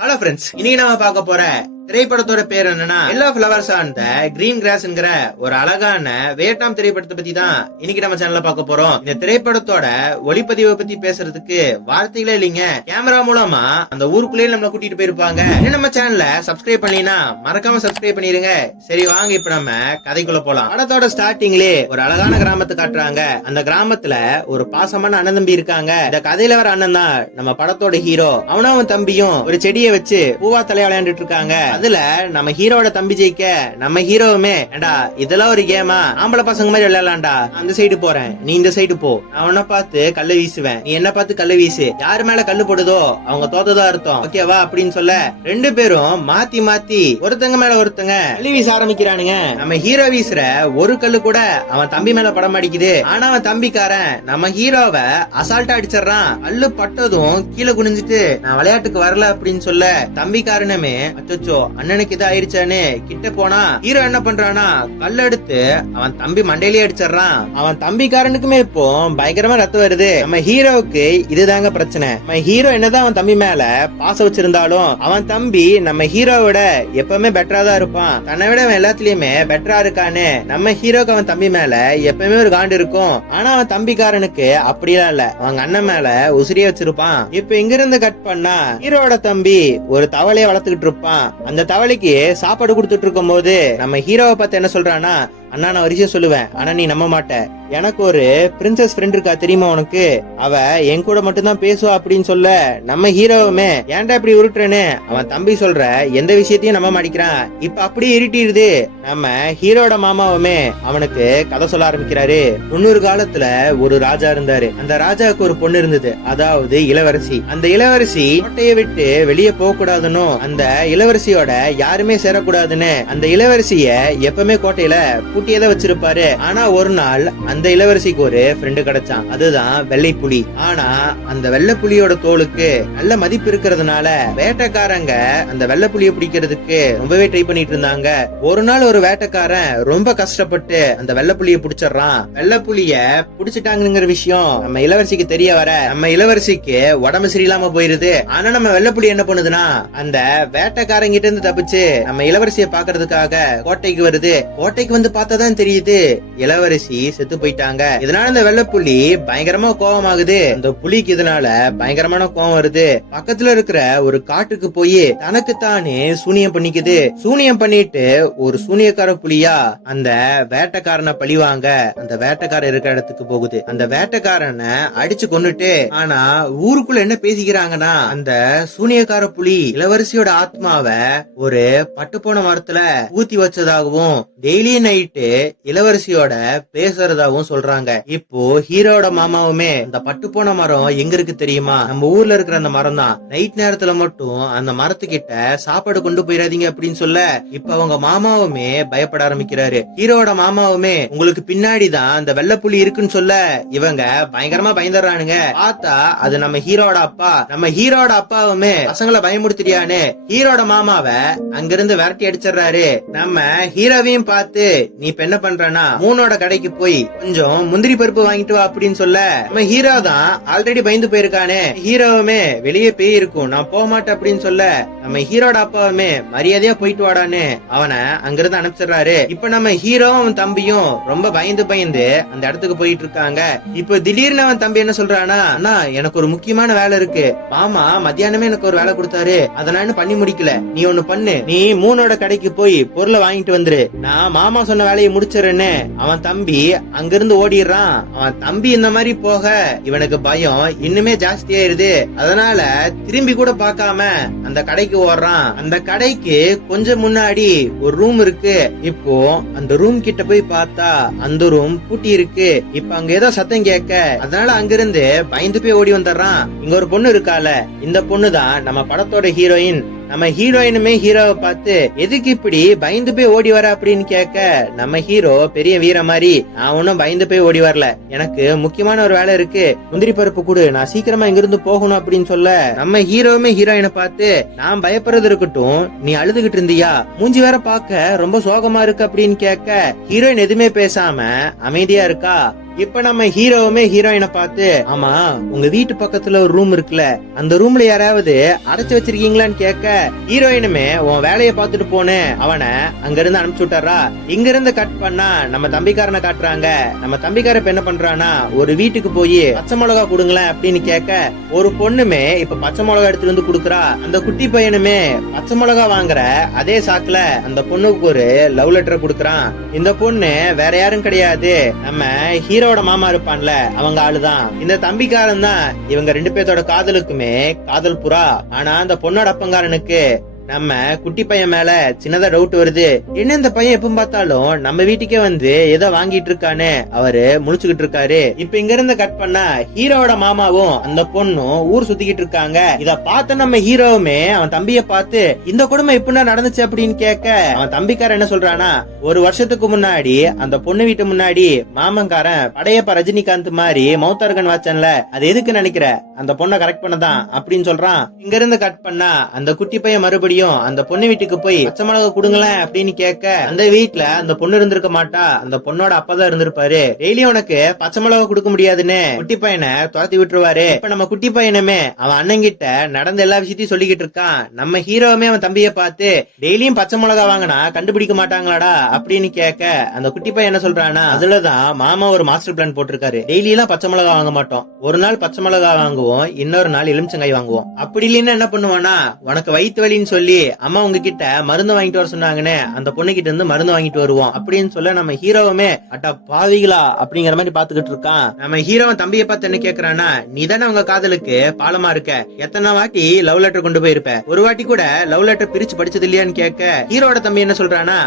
Hello friends, இன்னைக்கு நாம பார்க்க போற திரைப்படத்தோட பேர் என்னன்னா yellow flowers on the green கிராஸ்ங்கிற ஒரு அழகான வியட்நாம் திரைப்படத்தை பத்தி தான் இன்னைக்கு நம்ம சேனல்ல பார்க்க போறோம். இந்த திரைப்படத்தோட ஒளிப்பதிவை பத்தி பேசுறதுக்கு வார்த்தைகளே இல்லைங்க. கேமரா மூலமா அந்த ஊருக்குள்ளேயே நம்மள கூட்டிட்டு போயிருப்பாங்க. இன்னும் நம்ம சேனலை சப்ஸ்கிரைப் பண்ணீங்கன்னா மறக்காம சப்ஸ்கிரைப் பண்ணிருங்க. சரி வாங்க இப்ப நம்ம கதைக்குள்ள போலாம். படத்தோட ஸ்டார்டிங்லயே ஒரு அழகான கிராமத்தை காட்டுறாங்க. அந்த கிராமத்துல ஒரு பாசமான அண்ணன் தம்பி இருக்காங்க. இந்த கதையில வர அண்ணன் தான் நம்ம படத்தோட ஹீரோ. அவனும் அவன் தம்பியும் ஒரு செடியை வச்சு பூவா தலையா விளையாண்டுட்டு இருக்காங்க. அதுல நம்ம ஹீரோட தம்பி ஜெயிக்க நம்ம ஹீரோவுமே ஏண்டா இதெல்லாம் ஒரு கேமா, ஆம்பளை பசங்க மாதிரி விளையாடலாம்டா, அந்த சைடு போறேன் நீ இந்த சைடு போ, நான் உன்ன பார்த்து கல்ல வீசுவேன் நீ என்ன பார்த்து கல்ல வீசு, யாரு மேல கல்லு போடுதோ அவங்க தோத்ததா அர்த்தம், ஓகேவா அப்படின்னு சொல்ல ரெண்டு பேரும் மாத்தி மாத்தி ஒருத்தங்க மேல ஒருத்தங்க கல்லு வீச ஆரம்பிக்கிறானுங்க. நம்ம ஹீரோ வீசுற ஒரு கல்லு கூட அவன் தம்பி மேல படம் அடிக்குது. ஆனா அவன் தம்பிக்காரன் நம்ம ஹீரோவை அசால்ட்டா அடிச்சிடறான். கல்லு பட்டதும் கீழே குனிஞ்சிட்டு நான் விளையாட்டுக்கு வரல அப்படின்னு சொல்ல தம்பிக்காரனுமே அச்சோ அண்ணனுக்கு இது ஆயிருச்சானு கிட்ட போனா ஹீரோ என்ன பண்றானா கல் எடுத்து அவன் தம்பி மண்டையிலே அடிச்சிடறான். அவன் தம்பிக்காரனுக்குமே இப்போ பயங்கரமா ரத்தம் வருது. நம்ம ஹீரோவுக்கு இதுதாங்க பிரச்சனை. நம்ம ஹீரோ என்னதான் அவன் தம்பி மேல பாசம் வச்சிருந்தாலும் அவன் தம்பி நம்ம ஹீரோவோட எப்பவுமே பெட்டரா தான் இருப்பான். தன்னை விட அவன் எல்லாத்துலயுமே பெட்டரா இருக்கான்னு நம்ம ஹீரோக்கு அவன் தம்பி மேல எப்பவுமே ஒரு காண்டு இருக்கும். ஆனா அவன் தம்பிக்காரனுக்கு அப்படிலாம் இல்ல, அவங்க அண்ணன் மேல உசிரியே வச்சிருப்பான். இப்ப இங்க இருந்து கட் பண்ணா ஹீரோட தம்பி ஒரு தவளைய வளர்த்துக்கிட்டு இருப்பான். அந்த தவளைக்கு சாப்பாடு கொடுத்துட்டு இருக்கும் போது நம்ம ஹீரோவை பார்த்து என்ன சொல்றானா, அண்ணா நான் ஒரு விஷயம் சொல்லுவேன் ஆனா நீ நம்ப மாட்ட, எனக்கு ஒரு பிரின்சஸ் ஃப்ரெண்ட் இருக்கா தெரியுமா உனக்கு, அவ என் கூட மட்டும் தான் பேசுவா அப்படின்னு சொல்ல நம்ம ஹீரோவுமே ஏன்டா இப்படி உருட்டுறேன்னு அவன் தம்பி சொல்ற எந்த விஷயத்தையும் நம்ப மாட்டேங்கிறான். இப்ப அப்படியே இருட்டிடுது. நம்ம ஹீரோட மாமாவுமே அவனுக்கு கதை சொல்ல ஆரம்பிக்கிறாரு. 90 காலத்துல ஒரு ராஜா இருந்தாரு. அந்த ராஜாவுக்கு ஒரு பொண்ணு இருந்தது, அதாவது இளவரசி. அந்த இளவரசி கோட்டையை விட்டு வெளியே போக கூடாதுன்னு, அந்த இளவரசியோட யாருமே சேரக்கூடாதுன்னு அந்த இளவரசிய எப்பவுமே கோட்டையில பூட்டியதை வச்சிருப்பாரு. ஆனா ஒரு நாள் அந்த இளவரசிக்கு ஒரு ஃப்ரெண்டு கிடைச்சான், அதுதான் வெள்ளை புலி. ஆனா அந்த வெள்ளை புலியோட தோலுக்கு நல்ல மதிப்பு இருக்கிறதுனால வேட்டைக்காரங்க அந்த வெள்ளை புலியை பிடிக்கிறதுக்கு ரொம்பவே ட்ரை பண்ணிட்டு இருந்தாங்க. ஒரு நாள் ஒரு வேட்டைக்காரன் ரொம்ப கஷ்டப்பட்டு அந்த வெள்ளை புலியை பிடிச்சிடறான். வெள்ளை புலிய பிடிச்சிட்டாங்கிற விஷயம் நம்ம இளவரசிக்கு தெரிய வர நம்ம இளவரசிக்கு உடம்பு சரியில்லாம போயிருது. ஆனா நம்ம வெள்ளை புலி என்ன பண்ணுதுன்னா அந்த வேட்டைக்காரங்கிட்ட இருந்து தப்பிச்சு நம்ம இளவரசியை பாக்குறதுக்காக கோட்டைக்கு வருது. கோட்டைக்கு வந்து பார்த்தாதான் தெரியுது இளவரசி செத்து போயிட்டாங்க. இதனால இந்த வெள்ளைப்புலி பயங்கரமா கோபமாகுது. அந்த புலிக்கு இதனால பயங்கரமான கோபம் வருது. பக்கத்துல இருக்கிற ஒரு காட்டுக்கு போய் தனக்கு தானே சூனியம் பண்ணிக்குது. சூனியம் பண்ணிட்டு ஒரு சூனியக்கார புலியா அந்த வேட்டைக்காரனை பழிவாங்க அந்த வேட்டைக்காரன் இருக்கிற இடத்துக்கு போகுது. அந்த வேட்டைக்காரனை அடிச்சு கொன்னுட்டு, ஆனா ஊருக்குள்ள என்ன பேசிக்கிறாங்கன்னா அந்த சூனியக்கார புலி இளவரசியோட ஆத்மாவை ஒரு பட்டுப்போன மரத்துல ஊத்தி வச்சதாகவும் டெய்லி நைட்டு இளவரசியோட பேசுறதாவும் சொல்றாங்க. இப்போ ஹீரோட மாமாவுமே அந்த பட்டு போன மரம் எங்க இருக்கு தெரியுமா, நம்ம ஊர்ல இருக்கிற அந்த மரம் தான், நைட் நேரத்துல மட்டும் அந்த மரத்துக்கிட்ட சாப்பாடு கொண்டு போயிடாதீங்க அப்படின்னு சொல்ல இப்ப அவங்க மாமாவுமே பயப்பட ஆரம்பிக்கிறாரு. ஹீரோட மாமாவுமே உங்களுக்கு பின்னாடிதான் அந்த வெள்ளைப்புலி இருக்குன்னு சொல்ல இவங்க பயங்கரமா பயந்துறானுங்க. பார்த்தா அது நம்ம ஹீரோட அப்பா. நம்ம ஹீரோட அப்பாவுமே பசங்களை பயமுடுத்தியான்னு ஹீரோட மாமாவை அங்கிருந்து விரட்டி அடிச்சிடறாரு. நம்ம ஹீரோவையும் பார்த்து நீ இப்ப என்ன பண்றனா மூணோட கடைக்கு போய் கொஞ்சம் முந்திரி பருப்பு வாங்கிட்டு வா அப்படின்னு சொல்ல நம்ம ஹீரோ தான் ஆல்ரெடி பயந்து போயிருக்கானே. ஹீரோவுமே வெளியே பேய் இருக்கும் நான் போக மாட்டேன் அப்படின்னு சொல்ல நம்ம ஹீரோட அப்பாவுமே மரியாதையா போயிட்டு வாடான்னு அவனை அங்கிருந்து அனுப்பிச்சிடுறாரு. இப்ப நம்ம ஹீரோவும் அவன் தம்பியும் ரொம்ப பயந்து அந்த இடத்துக்கு போயிட்டு இருக்காங்க. இப்ப திடீர்னு அவன் தம்பி என்ன சொல்றானா, அண்ணா எனக்கு ஒரு முக்கியமான வேலை இருக்கு, மாமா மத்தியானமே எனக்கு ஒரு வேலை கொடுத்தாரு, அதை நான் பண்ணி முடிக்கல, நீ ஒண்ணு பண்ணு, நீ மூணோட கடைக்கு போய் பொருளை வாங்கிட்டு வந்துரு, நான் மாமா சொன்ன வேலையை முடிச்சிருன்னு அவன் தம்பி அங்கிருந்து ஓடிடுறான். அவன் தம்பி இந்த மாதிரி போக இவனுக்கு பயம் இன்னுமே ஜாஸ்தியாயிருது. அதனால திரும்பி கூட பார்க்காம அந்த கடைக்கு ஓடுறான். அந்த கடைக்கு கொஞ்சம் முன்னாடி ஒரு ரூம் இருக்கு. இப்போ அந்த ரூம் கிட்ட போய் பார்த்தா அந்த ரூம் பூட்டி இருக்கு. இப்ப அங்க ஏதோ சத்தம் கேட்க அதனால அங்கிருந்து பயந்து போய் ஓடி வந்துடுறான். இங்க ஒரு பொண்ணு இருக்கால, இந்த பொண்ணு தான் நம்ம படத்தோட ஹீரோயின் நம்ம ஹீரோயினுமே ஹீரோவை பார்த்து எதுக்கு இப்படி பயந்து போய் ஓடி வர அப்படின்னு கேட்க, நம்ம ஹீரோ பெரிய வீர மாதிரி, நான் ஒன்னும் பயந்து போய் ஓடி வரல, எனக்கு முக்கியமான ஒரு வேலை இருக்கு, முந்திரி பருப்பு கொடு, நான் சீக்கிரமா இங்கிருந்து போகணும் அப்படின்னு சொல்ல, நம்ம ஹீரோவுமே ஹீரோயினை பார்த்து நான் பயப்படுறது இருக்கட்டும், நீ அழுதுகிட்டு இருந்தியா, மூஞ்சி வேற பார்க்க ரொம்ப சோகமா இருக்கு அப்படின்னு கேட்க, ஹீரோயின் எதுவுமே பேசாம அமைதியா இருக்கா. இப்ப நம்ம ஹீரோவுமே ஹீரோயினை பார்த்து, ஆமா உங்க வீட்டு பக்கத்துல ஒரு ரூம் இருக்குல்ல, அந்த ரூம்ல யாராவது அடைச்சு வச்சிருக்கீங்களான்னு கேட்க, ஹீரோயினுமே உன் வேலையை பார்த்துட்டு போன்னு அவனை அங்க இருந்து அனுப்பிச்சு விட்டாரா. இங்க இருந்து கட் பண்ணா நம்ம தம்பிக்காரனை காட்டுறாங்க. நம்ம தம்பிக்கார இப்ப என்ன பண்றானா, ஒரு வீட்டுக்கு போய் பச்சை மிளகா கொடுங்களேன் அப்படின்னு கேட்க, ஒரு பொண்ணுமே இப்ப பச்சை மிளகா எடுத்துட்டு வந்து குடுக்கறா. அந்த குட்டி பையனுமே பச்சை மிளகா வாங்குற அதே சாக்குல அந்த பொண்ணுக்கு ஒரு லவ் லெட்டர் குடுக்கறான். இந்த பொண்ணு வேற யாரும் கிடையாது, நம்ம ஹீரோட மாமா இருப்பான்ல அவங்க ஆளுதான். இந்த தம்பிக்காரன் தான் இவங்க 2 பேர்த்தோட காதலுக்குமே காதல் புறா. ஆனா அந்த பொண்ணோட அப்பங்காரனுக்கு நம்ம குட்டி பையன் மேல சின்னதா டவுட் வருது. என்ன இந்த பையன் எப்ப பார்த்தாலும் நம்ம வீட்டுக்கே வந்து ஏதோ வாங்கிட்டு இருக்கான்னு அவரு முழிச்சுக்கிட்டு இருக்காரு. இப்ப இங்க இருந்து கட் பண்ணா ஹீரோவோட மாமாவும் அந்த பொண்ணும் ஊர் சுத்திக்கிட்டு இருக்காங்க. இத பார்த்த நம்ம ஹீரோவுமே அவன் தம்பிய பார்த்து இந்த கொடுமை எப்படின்னா நடந்துச்சு அப்படின்னு கேட்க, அவன் தம்பிக்காரன் என்ன சொல்றானா, ஒரு வருஷத்துக்கு முன்னாடி அந்த பொண்ணு வீட்டு முன்னாடி மாமன்காரன் படையப்ப ரஜினிகாந்த் மாதிரி மௌத்தார்கன் வாச்சன்ல, அது எதுக்கு நினைக்கிற, அந்த பொண்ணை கரெக்ட் பண்ணதான் அப்படின்னு சொல்றான். இங்க இருந்து கட் பண்ணா அந்த குட்டி பையன் மறுபடியும் அந்த பொண்ணு வீட்டுக்கு போய் பச்சை மிளகா கொடுங்களேன் அப்படின்னு கேட்க, அந்த வீட்டுல அந்த பொண்ணு இருந்திருக்க மாட்டா, அந்த பொண்ணோட அப்பதான் இருந்திருப்பாரு. டெய்லியும் உனக்கு பச்சை மிளகா கொடுக்க முடியாதுன்னு குட்டி பையனை துரத்தி விட்டுருவாரு. இப்ப நம்ம குட்டி பையனுமே அவன் அண்ணன் கிட்ட நடந்த எல்லா விஷயத்தையும் சொல்லிக்கிட்டு இருக்கான். நம்ம ஹீரோவுமே அவன் தம்பியை பார்த்து டெய்லியும் பச்சை மிளகா வாங்கினா கண்டுபிடிக்க மாட்டாங்களாடா அப்படின்னு கேட்க, அந்த குட்டி பையன் என்ன சொல்றானா, அதுலதான் மாமா ஒரு மாஸ்டர் பிளான் போட்டிருக்காரு. டெய்லி எல்லாம் பச்சை மிளகா வாங்க மாட்டோம், ஒரு நாள் பச்சை மிளகா வாங்குவோம், இன்னொரு நாள் எலுமிச்சங்காய் வாங்குவோம். அப்படி இல்லைன்னா என்ன பண்ணுவானா, உனக்கு வயிற்று வலின்னு சொல்லி அம்மா உங்ககிட்ட மருந்து வாங்கிட்டு வர சொன்னாங்கன்னு அந்த பொண்ணு கிட்ட இருந்து மருந்து வாங்கிட்டு வருவோம் அப்படின்னு சொல்ல, நம்ம ஹீரோவுமே அட்டா பாவிகளா அப்படிங்கிற மாதிரி பாத்துக்கிட்டு இருக்கான். நம்ம ஹீரோவன் தம்பியை பார்த்து என்ன கேக்குறானா, நீ தானே உங்க காதலுக்கு பாலமா இருக்க, எத்தனை வாட்டி லவ் லெட்டர் கொண்டு போயிருப்ப, ஒரு வாட்டி கூட லவ் லெட்டர் பிரிச்சு படிச்சது இல்லையான்னு கேட்க, ஹீரோட தம்பி என்ன சொல்றானா,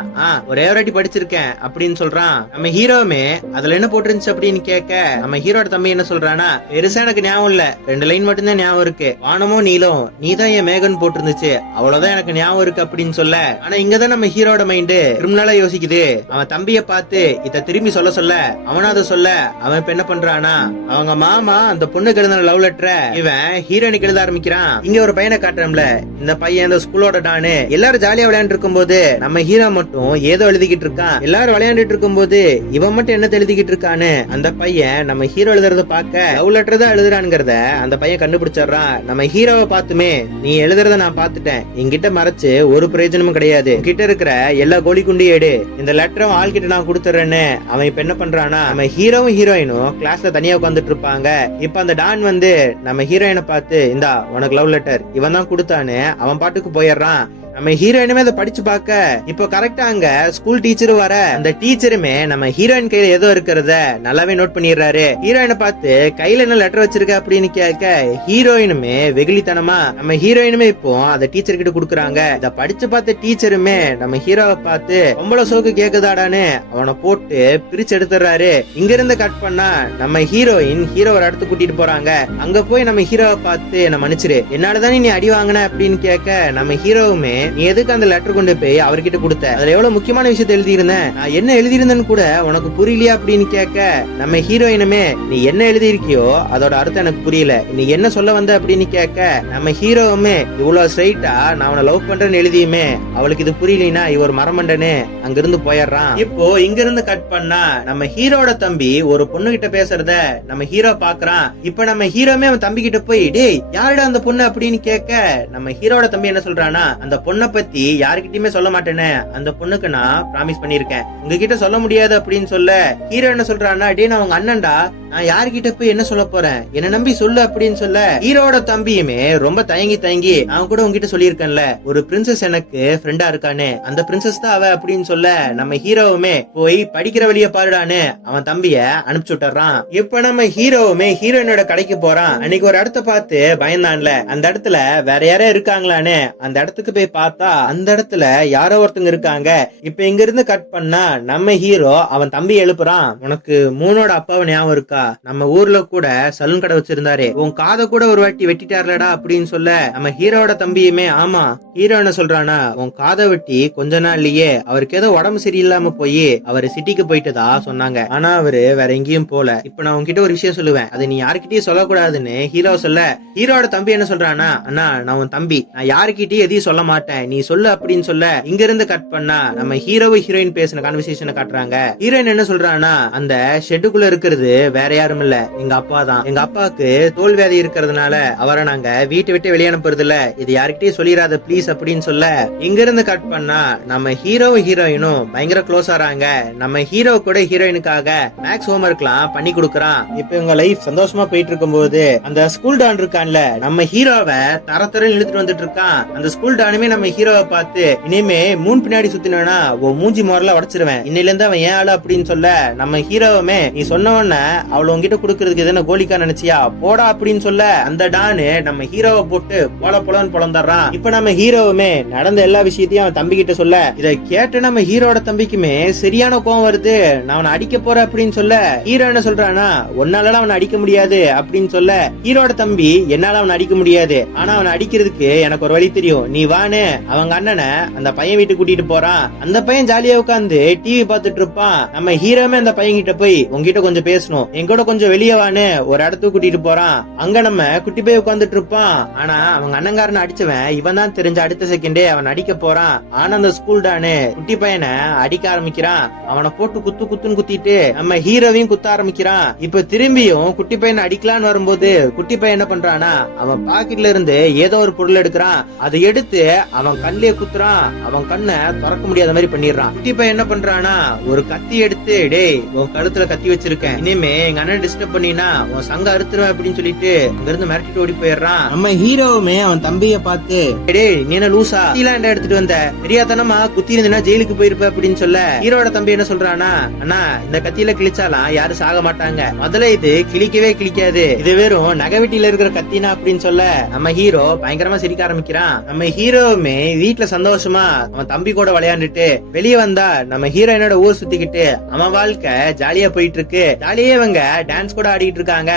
ஒரே ஒரு வாட்டி படிச்சிருக்கேன் அப்படின்னு சொல்றான். நம்ம ஹீரோவுமே அதுல என்ன போட்டுருந்துச்சு அப்படின்னு கேட்க, நம்ம ஹீரோட தம்பி என்ன சொல்றானா, பெருசா எனக்கு ஞாபகம் இல்ல, 2 லைன் மட்டும் தான் ஞாபகம் இருக்கு, வானமும் நீளம் நீதான் என் மேகன் போட்டிருந்துச்சு, அவ்வளவுதான் எனக்கு ஞாபகம் இருக்கு அப்படின்னு சொல்ல, ஆனா இங்கதான் நம்ம ஹீரோட மைண்ட் கிரிமினலா யோசிக்குது. அவன் தம்பிய பார்த்து இத திரும்பி சொல்ல சொல்ல அவனா அதை சொல்ல, அவன் இப்ப என்ன பண்றானா, அவங்க மாமா அந்த பொண்ணுக்கு எழுதின லவ் லெட்டரை இவன் ஹீரோனுக்கு எழுத ஆரம்பிக்கிறான். இங்க ஒரு பையனை காட்டுறோம்ல, இந்த பையன் இந்த ஸ்கூலோட டானு, எல்லாரும் ஜாலியா விளையாண்டு இருக்கும் போது நம்ம ஹீரோ மட்டும் ஏதோ எழுதிக்கிட்டு இருக்கான். எல்லாரும் விளையாண்டுட்டு இருக்கும் போது இவன் மட்டும் என்ன எழுதிக்கிட்டு இருக்கான்னு அந்த பையன் நம்ம ஹீரோ எழுதுறத பார்க்க லவ் லெட்டர் தான் எழுதுறான்ங்கிறத அந்த பையன் கண்டுபிடிச்சிடறான். நம்ம ஹீரோவை பார்த்துமே, நீ எழுதுறத நான் பார்த்துட்டேன், என்கிட்ட மறைச்சு ஒரு பிரயோஜனமும் கிடையாது, கிட்ட இருக்கிற எல்லா கோழி குண்டியும் எடு, இந்த லெட்டரும் ஆள் கிட்ட நான் கொடுத்துறேன்னு அவன் இப்ப என்ன பண்றானா, நம்ம ஹீரோவும் ஹீரோயினும் கிளாஸ்ல தனியா உட்காந்துட்டு இருப்பாங்க. இப்ப அந்த டான் வந்து நம்ம ஹீரோயினை பார்த்து, இந்தா உனக்கு லவ் லெட்டர், இவன் தான் கொடுத்தான்னு அவன் பாட்டுக்கு போயிடுறான். நம்ம ஹீரோயினுமே அதை படிச்சு பார்க்க, இப்போ கரெக்டா அங்க ஸ்கூல் டீச்சர் வர, அந்த டீச்சருமே நம்ம ஹீரோயின் கையில ஏதோ இருக்கிறத நல்லாவே நோட் பண்ணிடுறாரு. ஹீரோயினை பார்த்து கையில என்ன லெட்டர் வச்சிருக்க அப்படின்னு கேட்க, ஹீரோயினுமே வெகுளித்தனமா நம்ம ஹீரோயினுமே இப்போ அந்த டீச்சர் கிட்ட குடுக்குறாங்க. இத படிச்சு பார்த்த டீச்சருமே நம்ம ஹீரோவை பார்த்து பொம்பளை சோக்கு கேக்குதாடான்னு அவனை போட்டு பிரிச்சு எடுத்துறாரு. இங்க இருந்து கட் பண்ணா நம்ம ஹீரோயின் ஹீரோ ஒரு இடத்துக்கு கூட்டிட்டு போறாங்க. அங்க போய் நம்ம ஹீரோவை பார்த்து என்ன மன்னிச்சிரு, என்னாலதானே நீ அடி வாங்கின அப்படின்னு கேட்க, நம்ம ஹீரோவுமே நீ எதுக்கு அந்த லெட்டர் கொண்டு போய் அவர்கிட்ட கொடுத்த, அதுல எவ்வளவு முக்கியமான விஷயத்தை எழுதியிருந்தேன், நான் என்ன எழுதியிருந்தேன்னு கூட உனக்கு புரியலையா அப்படின்னு கேட்க, நம்ம ஹீரோயினுமே நீ என்ன எழுதியிருக்கியோ அதோட அர்த்தம் எனக்கு புரியல, நீ என்ன சொல்ல வந்த அப்படின்னு கேட்க, நம்ம ஹீரோவுமே இவ்வளவு ஸ்ட்ரைட்டா நான் அவனை லவ் பண்றேன்னு எழுதியுமே அவளுக்கு இது புரியலனா இவர் மரமண்டனு அங்கிருந்து போயிடுறான். இப்போ இங்க இருந்து கட் பண்ணா நம்ம ஹீரோட தம்பி ஒரு பொண்ணு கிட்ட பேசுறத நம்ம ஹீரோ பாக்குறான். இப்ப நம்ம ஹீரோமே அவன் தம்பி கிட்ட போய், டேய் யாருடா அந்த பொண்ணு அப்படின்னு கேட்க, நம்ம ஹீரோட தம்பி என்ன சொல்றானா, அந்த பொண்ணை பத்தி யாருக்கிட்டயுமே சொல்ல மாட்டேன்னு அந்த பொண்ணுக்கு நான் ப்ராமிஸ் பண்ணிருக்கேன், உங்ககிட்ட சொல்ல முடியாது அப்படின்னு சொல்ல, ஹீரோ என்ன சொல்றானா, டே நான் உங்க அண்ணன்டா, நான் யாருகிட்ட போய் என்ன சொல்ல போறேன், என்ன நம்பி சொல்லு அப்படின்னு சொல்ல, ஹீரோட தம்பியுமே ரொம்ப தயங்கி நான் கூட உங்ககிட்ட சொல்லியிருக்கேன்ல ஒரு பிரின்சஸ் எனக்கு ஃப்ரெண்டா இருக்கானு, அந்த பிரின்சஸ் தான் அவ அப்படின்னு சொல்ல, நம்ம ஹீரோவுமே போய் படிக்கிற வழிய பாருடான்னு அவன் தம்பிய அனுப்பிச்சு விட்டுறான். இப்ப நம்ம ஹீரோவுமே ஹீரோயினோட கடைக்கு போறான். அன்னைக்கு ஒரு இடத்த பார்த்து பயந்தான்ல, அந்த இடத்துல வேற யாரா இருக்காங்களான்னு அந்த இடத்துக்கு போய் பார்த்தா அந்த இடத்துல யாரோ ஒருத்தங்க இருக்காங்க. இப்ப இங்க இருந்து கட் பண்ணா நம்ம ஹீரோ அவன் தம்பி எழுப்புறான். உனக்கு மூனோட அப்பாவை ஞாபகம் இருக்கா? நம்ம ஊர்ல கூட சலூன் கடை வச்சிருந்தாரு, உன் காதை கூட ஒரு வாட்டி வெட்டிட்டார்லடா அப்படின்னு சொல்ல நம்ம ஹீரோட தம்பியுமே ஆமா. ஹீரோ என்ன சொல்றானா, உன் காதை வெட்டி கொஞ்ச நாள்லயே அவருக்கு ஏதோ உடம்பு சரியில்லாம போய் அவரு சிட்டிக்கு போயிட்டுதா சொன்னாங்க. ஆனா அவரு வேற எங்கேயும் போல. இப்ப நான் உன்கிட்ட ஒரு விஷயம் சொல்லுவேன், அது நீ யாருக்கிட்டயும் சொல்லக்கூடாதுன்னு ஹீரோ சொல்ல ஹீரோட தம்பி என்ன சொல்றானா, அண்ணா நான் உன் தம்பி, நான் யாருக்கிட்டயும் எதையும் சொல்ல மாட்டேன், நீ சொல்லு அப்படின்னு சொல்ல இங்க இருந்து கட் பண்ணா நம்ம ஹீரோவை ஹீரோயின் பேசின கான்வர்சேஷனை காட்டுறாங்க. ஹீரோயின் என்ன சொல்றானா, அந்த ஷெட்டுக்குள்ள இருக்கிறது வேற யாரும் இல்ல, எங்க அப்பா தான். எங்க அப்பாவுக்கு தோல் வியாதி இருக்கிறதுனால அவரை நாங்க வீட்டை விட்டு வெளியே அனுப்புறது இல்ல, இது யாருக்கிட்டயும் சொல்லிடாத ப்ளீஸ் அப்படின்னு சொல்ல இங்க இருந்து கட் பண்ணா நம்ம ஹீரோவும் ஹீரோயினும் பயங்கர க்ளோஸ் ஆறாங்க. நம்ம ஹீரோ கூட ஹீரோயினுக்காக மேக்ஸ் ஹோம்வொர்க்லாம் பண்ணி கொடுக்கறான். இப்ப இவங்க லைஃப் சந்தோஷமா போயிட்டு இருக்கும் போது அந்த ஸ்கூல் டான் இருக்கான்ல, நம்ம ஹீரோவை தரத்தரம் இழுத்துட்டு வந்துட்டு இருக்கான். அந்த ஸ்கூல் டானுமே நம்ம ஹீரோவை பார்த்து, இனிமே மூணு பின்னாடி சுத்தினா மூஞ்சி மோரல உடச்சிருவேன், இன்னையில இருந்து அவன் ஏன் ஆளு அப்படின்னு சொல்ல நம்ம ஹீரோவுமே நீ சொன்ன உடனே அவளை உங்ககிட்ட கொடுக்கறதுக்கு எதனா கோலிக்கா நினைச்சியா போடா அப்படின்னு சொல்ல அந்த டானு நம்ம ஹீரோவை போட்டு பொலன்னு பொலந்துறான். இப்ப நம்ம ஹீரோவுமே நடந்த எல்லா விஷயத்தையும் அவன் தம்பி கிட்ட சொல்ல இதை கேட்டு நம்ம ஹீரோட தம்பிக்குமே சரியான கோவம் வருது. நான் அவனை அடிக்க போறேன் அப்படின்னு சொல்ல ஹீரோ என்ன சொல்றானா, உன்னால அவனை அடிக்க முடியாது அப்படின்னு சொல்ல ஹீரோட தம்பி என்னால அவனை அடிக்க முடியாது, ஆனா அவனை அடிக்கிறதுக்கு எனக்கு ஒரு வழி தெரியும், நீ வான்னு அவங்க அண்ணனை அந்த பையன் வீட்டுக்கு கூட்டிட்டு போறான். அந்த பையன் ஜாலியா உட்காந்து டிவி பார்த்துட்டு இருப்பான். நம்ம ஹீரோமே அந்த பையன் கிட்ட போய் உங்ககிட்ட கொஞ்சம் பேசணும், எங்கூட கொஞ்சம் வெளியே வான்னு ஒரு இடத்துக்கு கூட்டிட்டு போறான். அங்க நம்ம குட்டி போய் உட்காந்துட்டு இருப்பான். ஆனா அவங்க அண்ணங்காரன் அடிச்சவன் இவன் தான் தெரிஞ்ச அடுத்த செகண்டே அவன் அடிக்க போறான். ஆனா அந்த ஸ்கூல் டானு குட்டி பையனை அடிக்க ஆரம்பிக்கிறான். அவனை போட்டு குத்துன்னு குத்திட்டு நம்ம ஹீரோவையும் குத்த ஆரம்பிக்கிறான். இப்ப திரும்பியும் குட்டி பையனை அடிக்கலான்னு வரும்போது குட்டி பையன் என்ன பண்றானா, அவன் பாக்கெட்ல இருந்து ஏதோ ஒரு பொருள் எடுக்கிறான். அதை எடுத்து அவன் கண்ணிலே குத்துறான். அவன் கண்ணை திறக்க முடியாத மாதிரி பண்ணிடுறான். குட்டி பையன் என்ன பண்றானா, ஒரு கத்தி எடுத்து, டேய் உன் கழுத்துல கத்தி வச்சிருக்கேன், இனிமே எங்க அண்ணன் டிஸ்டர்ப் பண்ணினா உன் சங்க அறுத்துருவேன் அப்படின்னு சொல்லிட்டு அங்க இருந்து மிரட்டிட்டு ஓடி போயிடுறான். நம்ம ஹீரோவுமே அவன் தம்பிய பார்த்து, டேய் நீ என்ன லூசா, கத்திலாம் எடுத்துட்டு வந்த, தெரியாதனமா குத்தி இருந்தா ஜெயிலுக்கு போயிருப்ப அப்படின்னு சொல்ல ஹீரோட தம்பி என்ன சொல்றானா, அண்ணா இந்த கத்தியில கிழிச்சாலாம் யாரும் சாக மாட்டாங்க, முதல்ல இது கிழிக்கவே கிழிக்காது, இது வெறும் நகவெட்டியில இருக்கிற கத்தினா அப்படின்னு சொல்ல நம்ம ஹீரோ பயங்கரமா சிரிக்க ஆரம்பிக்கிறான். நம்ம ஹீரோவுமே வீட்டுல சந்தோஷமா அவன் தம்பி கூட விளையாண்டுட்டு வெளியே வந்தா நம்ம ஹீரோயினோட ஊர் சுத்திக்கிட்டு அவன் வாழ்க்கை ஜாலியா போயிட்டு இருக்கு. ஜாலியே இவங்க டான்ஸ் கூட ஆடிட்டு இருக்காங்க.